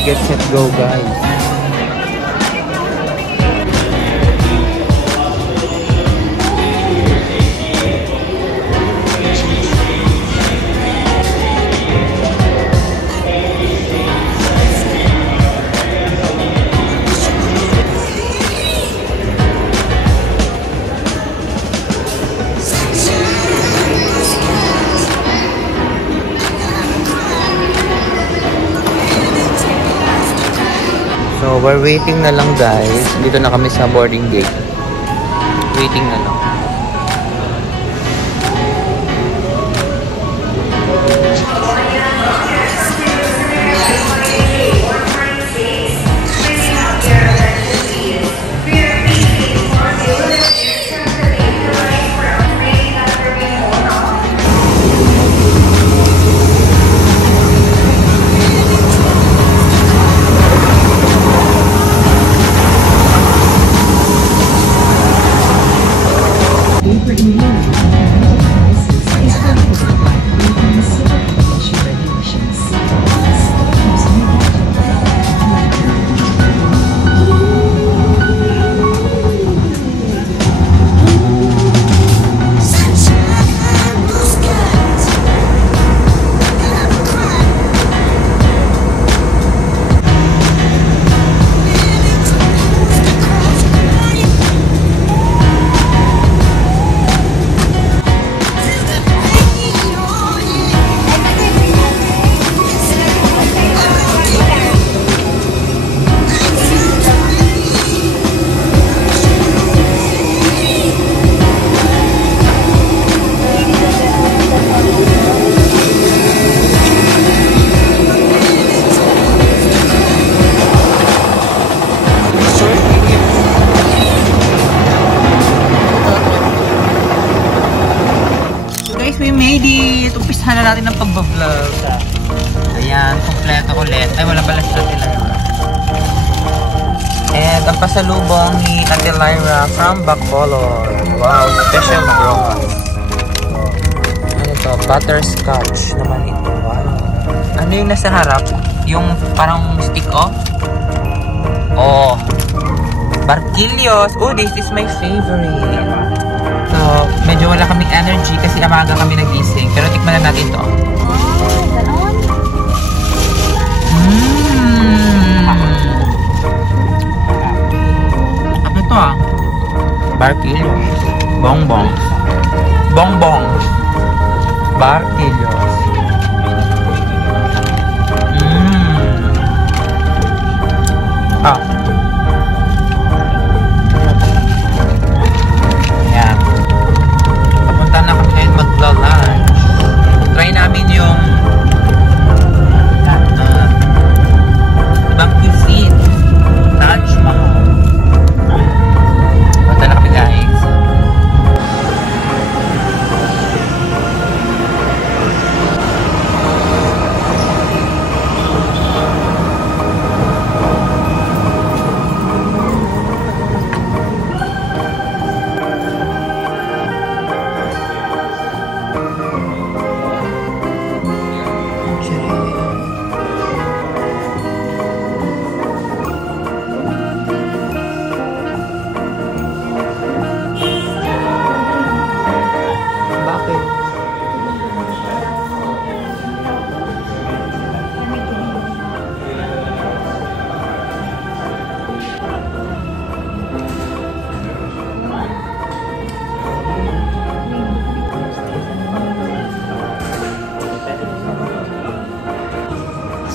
Ready, get, set, go, guys. So, we're waiting na lang guys. Dito na kami sa boarding gate. Waiting na lang. We made it! Umpisahan na natin ang pagbablog. Ayan, kompleto ulit. Ay, wala pala si Ate Lyra. And ang pasalubong ni Ate Lyra from Bacolod. Wow, special broth. Ano to? Butterscotch naman ito. Wow. Ano yung nasa harap? Yung parang stick off? Oh. Barquillos. Oh, this is my favorite. So, medyo wala kaming energy kasi amaga kami nagising. Pero tikman na natin ito. Ano ito ah? Barquillos. Bongbong. Bongbong. Barquillos. Ah. Mag-lunch. Try namin yung ibang cuisine. Taj Mahal. Punta na kami guys.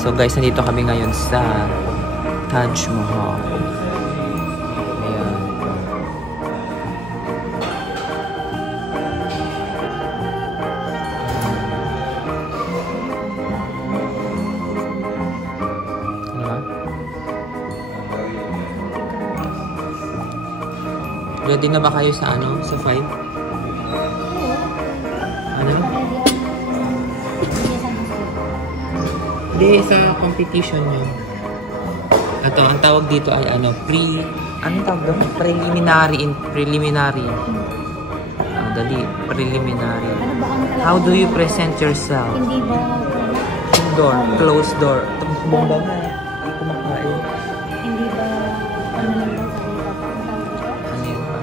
So guys, nandito kami ngayon sa Taj Mahal. Ayan. Diba? Ready na ba kayo sa ano? Sa 5? Ano? Hindi, sa competition nyo. Ito, ang tawag dito ay ano, anong tawag doon? Preliminary. Dali, preliminary. How do you present yourself? Hindi ba? Door, closed door. Bomba nga. Hindi ba, ano lang daw sa kanila pa? Ang tawag dito? Ano yun ba?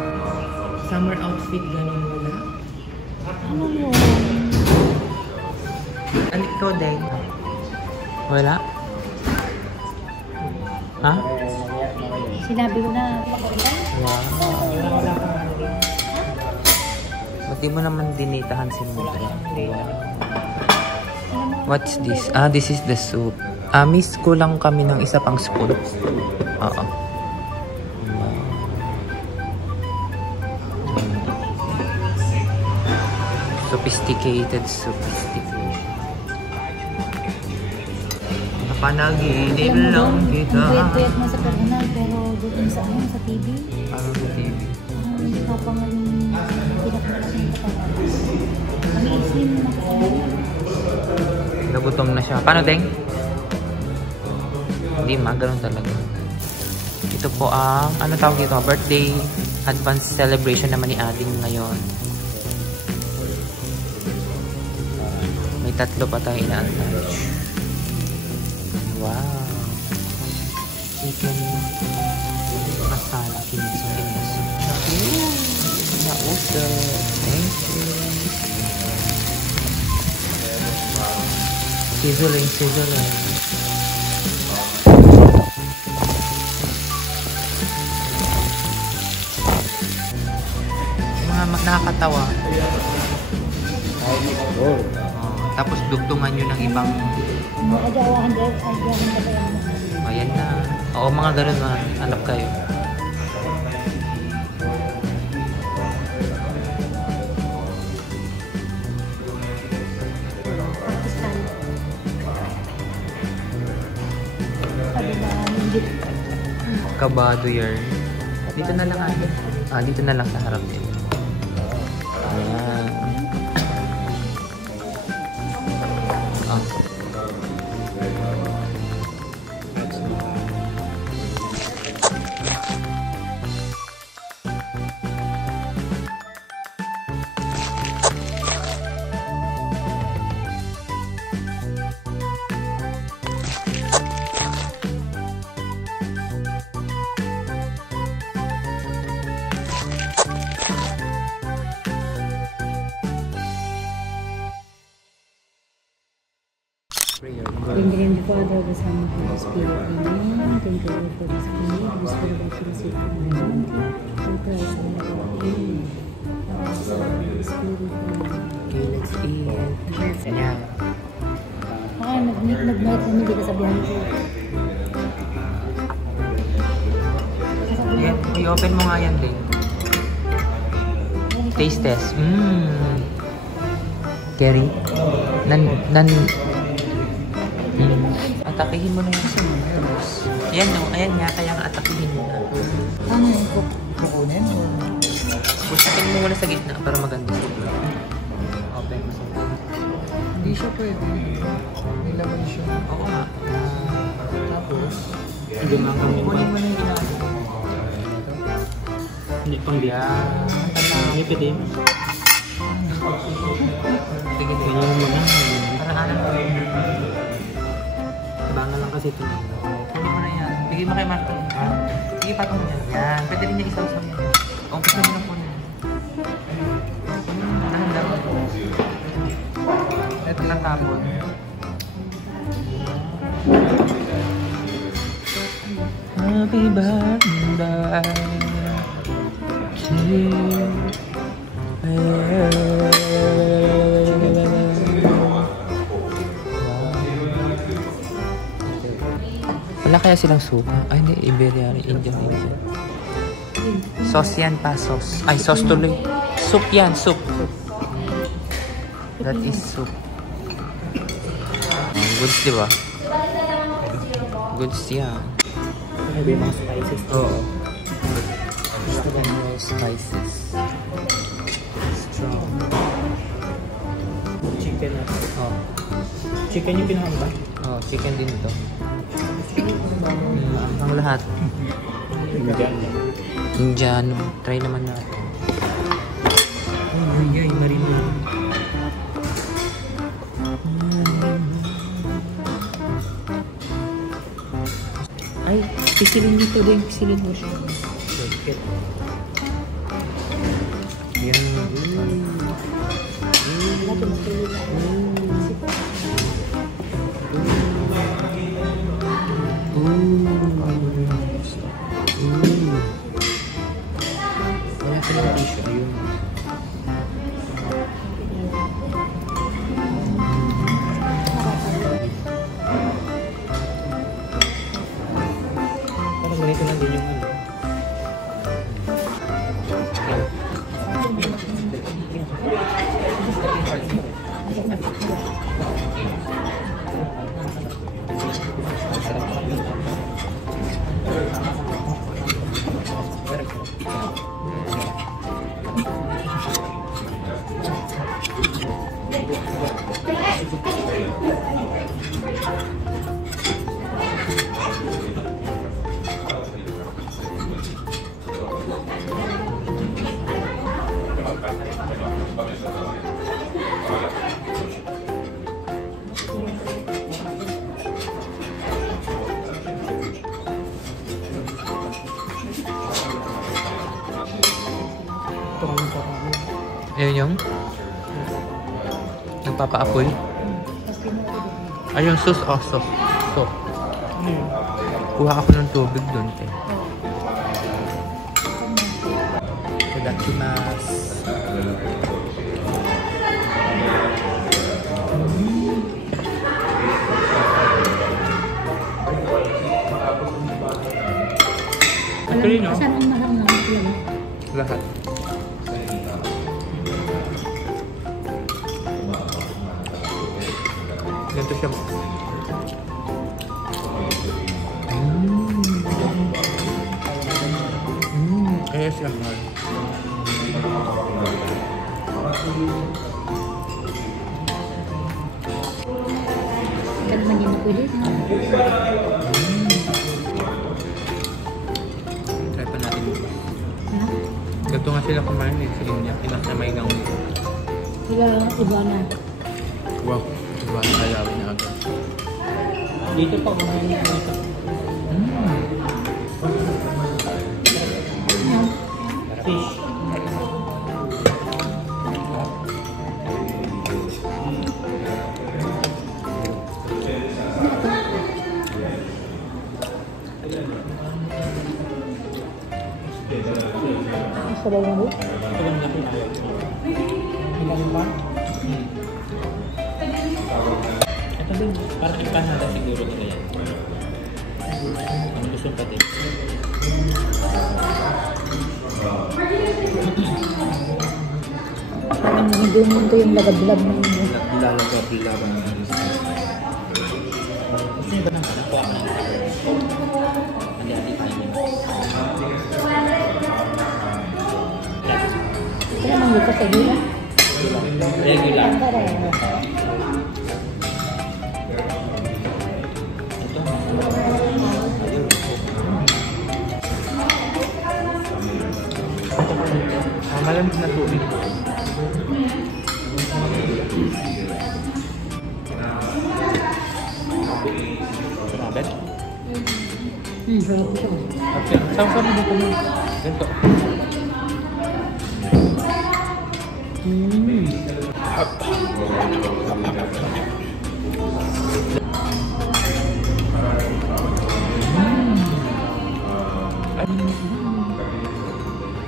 Summer outfit, ganun wala? Ano yun? Ano ikaw, Day? Wala? Ha? Sinabi ko na pakordan? Wow. Ba't di mo naman dinitahan si Mudra? Wow. What's this? Ah, this is the soup. Ah, miss ko lang kami ng isa pang spoon. Oo. Wow. Sophisticated. Panaginip lang kita. Pwede mo sa personal pero doon sa ano, sa TV. Ano sa TV? Hindi ka pa nga yung pinakalaking kapatid. Ang isin na kasi. Nagutom na siya. Paano, Deng? Hindi, ganun talaga. Ito po ang, ano tawag dito? Birthday advance celebration naman ni Ading ngayon. May 3 pa tayo inaantay. Wow. Chicken masala. Kinis. Nausap. Thank you. Sizzling. Mga nakakatawa. Tapos dugtungan nyo ng ibang... Ayan na. Oo, mga ganun na. Hanap kayo. Kabado yarn. Dito na lang ay. Dito na lang sa harap din. Ayan. In the name of the Father, the Son, and the Holy Spirit. Amen. Thank you, Lord, for this day. Whose will about you receive from my hand. For Christ and the Holy Spirit. Okay, let's eat. Ayan. Okay, nag-night kami, di kasabihan ko. Ayan, i-open mo nga yan din. Taste test. Kerry. Atakihin mo na yung sumunod. Ayan no, ayan nga, kaya nga atakihin mo na. Ano yung kukunin? Pusakin mo muna sa gitna para maganda. Open mo sa gitna. Hindi siya pwede. May laman siya. Oo nga. Tapos, Hindi mga kami. Kunin mo na yung inaano. Hindi pang biyan. Nipit eh. Sige, sige. Parang alam mo. Bangal lang kasi ito. Kunin mo na yan. Bigay mo kay Martin. Sige, patong mo yan. Yan. Pwede rin niya isaw-saw yan. Umpisa mo lang po na. Nahandang mo. Ito lang tapon. Happy birthday to you. Wala kaya silang suka? Ay, hindi. Iberian. Indian. Sauce yan pa. Sauce. Ay, sauce tuloy. Soup yan. Soup. That is soup. Goods, diba? Goods yan. ano ba yung mga spices? Oo. Gusto ba ng spices? Strong. Chicken na. Oh. Chicken yung pinakamba? Oh, chicken din ito. Ang lahat. Indiano. Try naman natin. Ay, marino. Ay, pisilin dito din. Pisilin mo siya. Bakit? Yan. Natin matulog. Wala ka ng tissue. Ayun. Parang ganito lang din yung ano. Ayun yung nagpapaapoy. Ayun, sus. Oh, sus. So, kuha ako ng tubig doon. Itadakimasu. Alam mo, saan ang mahal na yan? Lahat. Ganito siya. ASMR. Kan naman yung kulit. Try pa natin. Ha? Ganito nga sila kumain eh. Sa India. Pinaksamay ng... Sila, iba na. Wow. Diba? Nakayawin na agad. Dito pa kumain na ito. Fish. Sarap na rin. Ito din, parang ipanada siguro nila yan. Ang gusto pati. Parang hindi mo ito yung lagab-lab na yun. Lalagab-lab ang gusto ba nang anak ko ang hindi tayo. Kaya naman yung kasagila. Regular. Malamig na tubig. Sarabet? Sarap ito. Okay. Sama-sama dito mo. Ganito.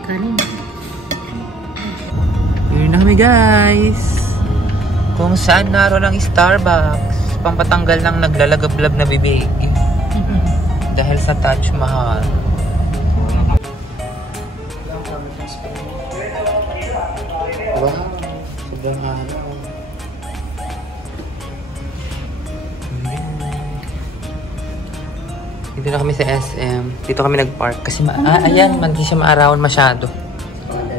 Kanin. Yun na kami guys. Kung saan naroon ang Starbucks. Pampatanggal ng naglalagablab na bibig. Dahil sa Taj Mahal. Wow. Sobrang halo. Dito na kami sa SM. Dito kami nag-park. Kasi ayan, hindi siya maarawan masyado.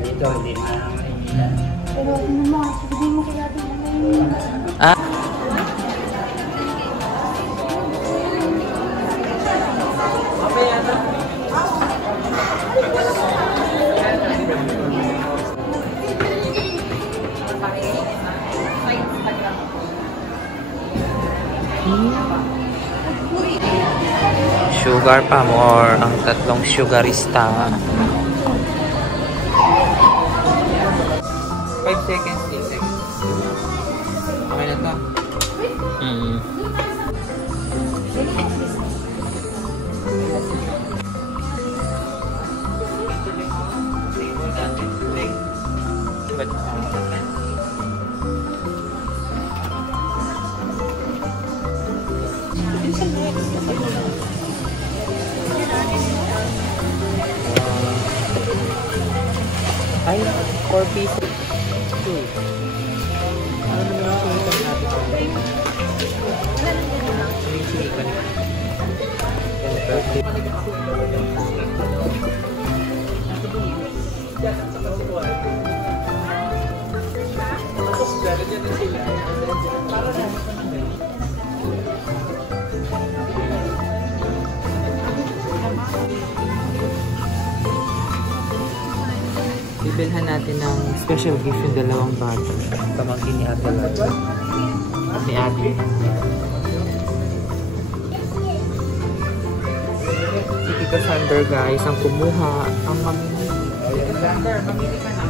Dito, hindi Pero ano mo, sabihin mo kaya ito naman. Ah? Sugar pa more. Ang tatlong sugarista. 5 seconds, 8 seconds. Okay na to. Ay, 4 pieces. Ano naman ang sulitan natin? Bibilhan natin ng special gift yung dalawang bata. Pamangkin ni Ate Lala. Ni Ate. Si Tita Sander guys, ang kumuha, ang mamili. Sander, mamili ka na.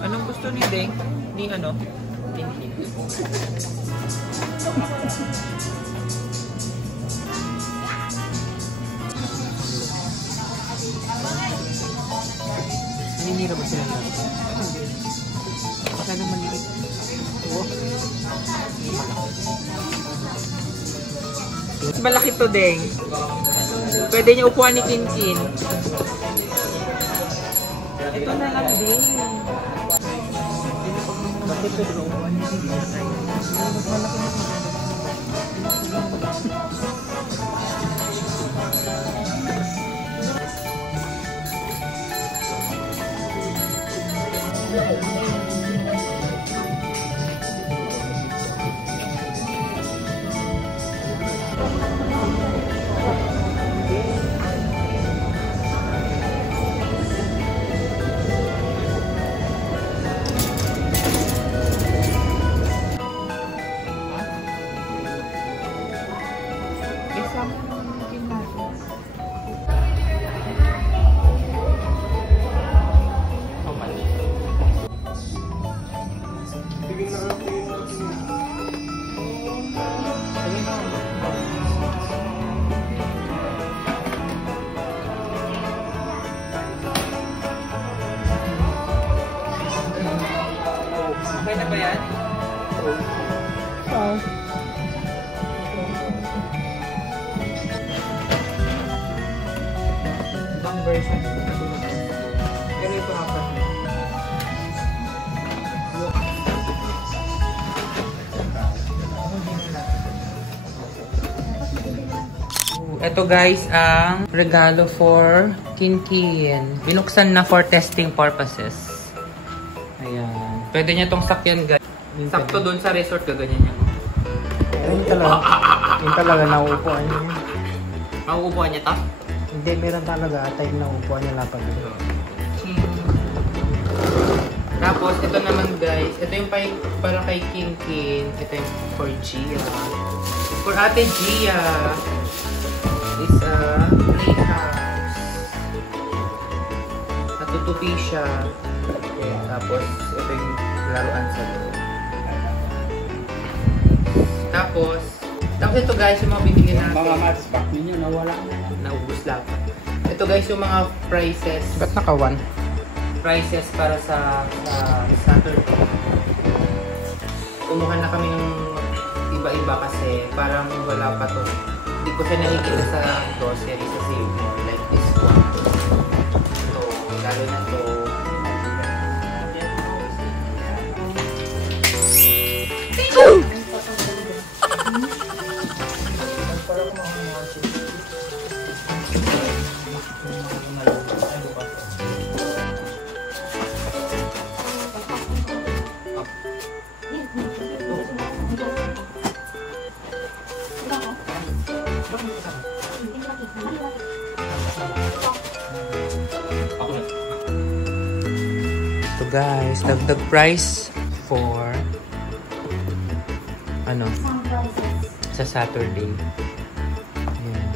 Anong gusto ni Deng? Ni ano? Naninira ba sila natin? Baka naman maliit. Malaki to, Deng. Pwede niya upuan ni Kinkin. Ito na lang, Deng. Bakit ito na upuan ni Kinkin? Mas malaki na. Okay na ba yan? Oo. Ibang version. Pero ito apat. Ito guys, ang regalo for Kinkin. Binuksan na for testing purposes. Ayan. Pwede niya itong sakyan guys. Sakto doon sa resort, gaganyan niya. Ayun talaga nauupuan niya. Mauupuan niya to? Hindi, meron talaga atay nauupuan niya lapad. Tapos, ito naman guys. Ito yung para kay Kinkin. Ito yung for Gia. For Ate Gia is a playhouse. Natutupi siya. Tapos, ito yung laruan sa loob. Tapos ito guys, yung mga binigyan natin. Mga matas pack ninyo, nawala. Naubos lang. Ito guys, yung mga prices. Ba't naka-1? Prices para sa Saturday. Kumuha na kami ng iba-iba kasi parang wala pa to. Hindi ko siya nakikita sa grocery sa Save More. Like this one. Ito, lalo na to. So guys, dagdag price for ano sa Saturday. Ayan.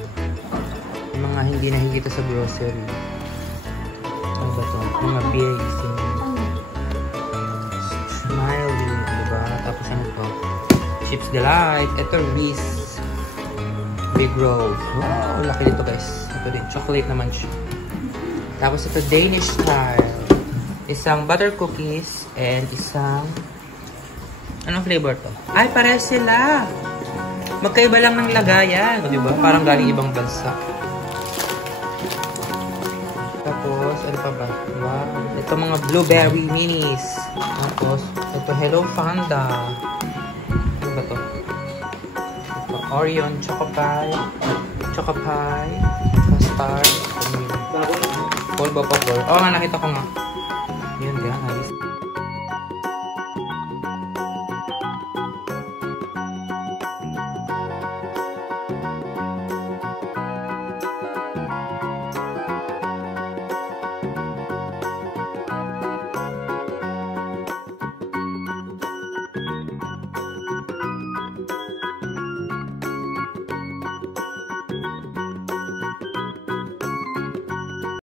Yung mga hindi nakikita sa grocery. Ano ba to? Mga bigs. Smiley, diba? Tapos ano to? Chips Delight. Ito Reese. Big Rose. Wow, laki dito guys. Ito din. Chocolate naman siya. Tapos ito Danish style. Isang butter cookies and isang anong flavor to? Ay, pares sila. Magkaiba lang ng lagayan. O, diba? Parang galing ibang bansa. Tapos, ano pa ba? Wow. Ito mga blueberry minis. Tapos, ito Hello Fanta. Ano ba to? Ito Orion Choco Pie. Choco Pie. Custard. Polvo popcorn. Oo nga, nakita ko nga. Yun guys.